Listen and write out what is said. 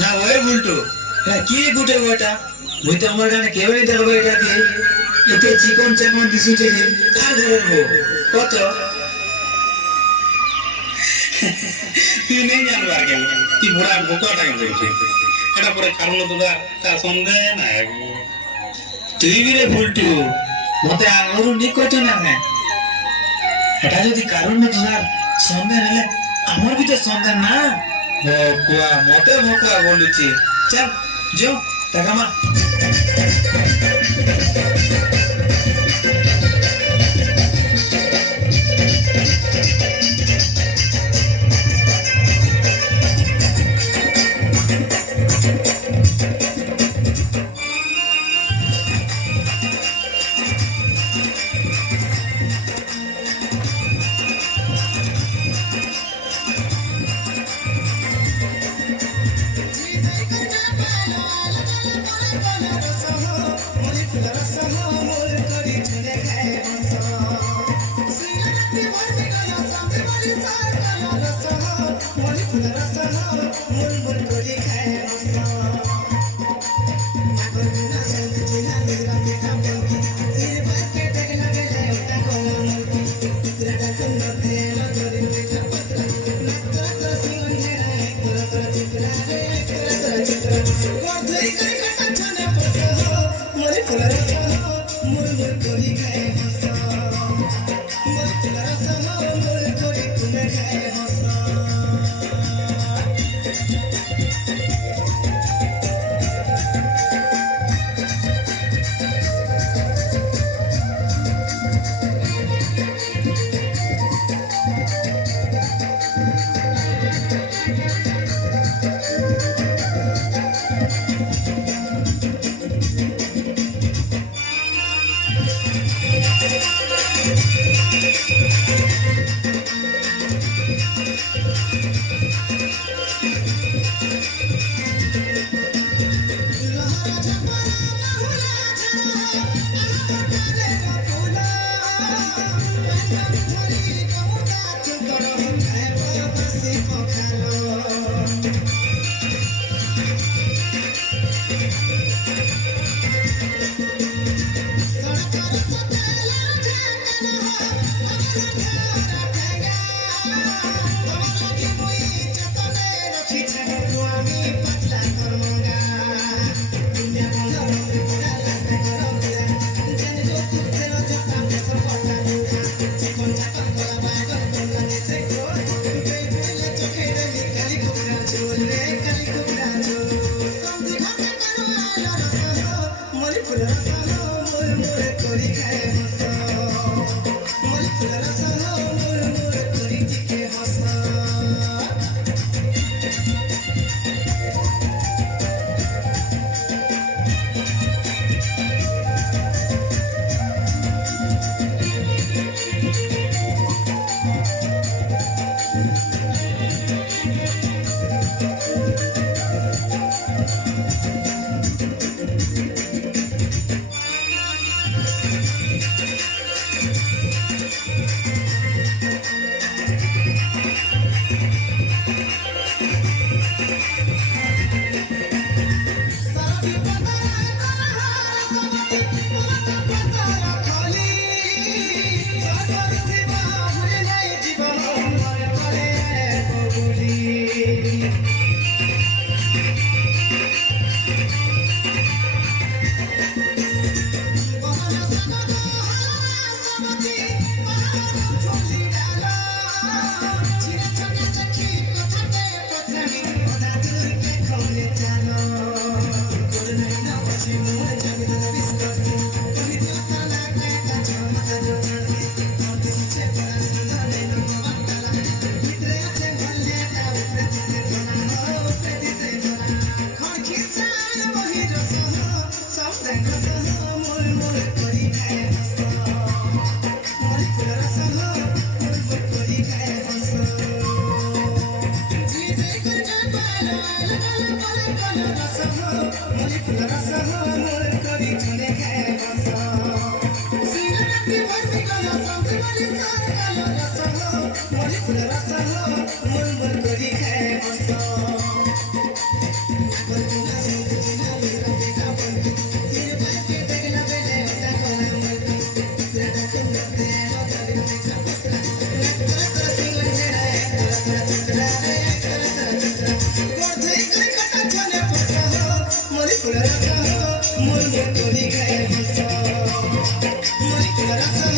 না ওই বুলটু কি গুটে ওটা মুই তো আমার গানে কেবলই দেখবো এটাকে এতে চিকন চাকন দিছিছে যে কার ঘরের বউ কত তুই নেই জানবো আগে তুই বুড়া বোকাটাকে বলছি এটা পরে কারণ তোরা তার সন্দেহ না তুই বিরে বুলটু মতে আঙুরু নি কইতো না না এটা যদি কারণ না তোর সন্দেহ হলে আমার ভিতরে সন্দেহ না ভকুয়া মতে ভকুয়া বলুছি চল যাও টাকা মা Corazón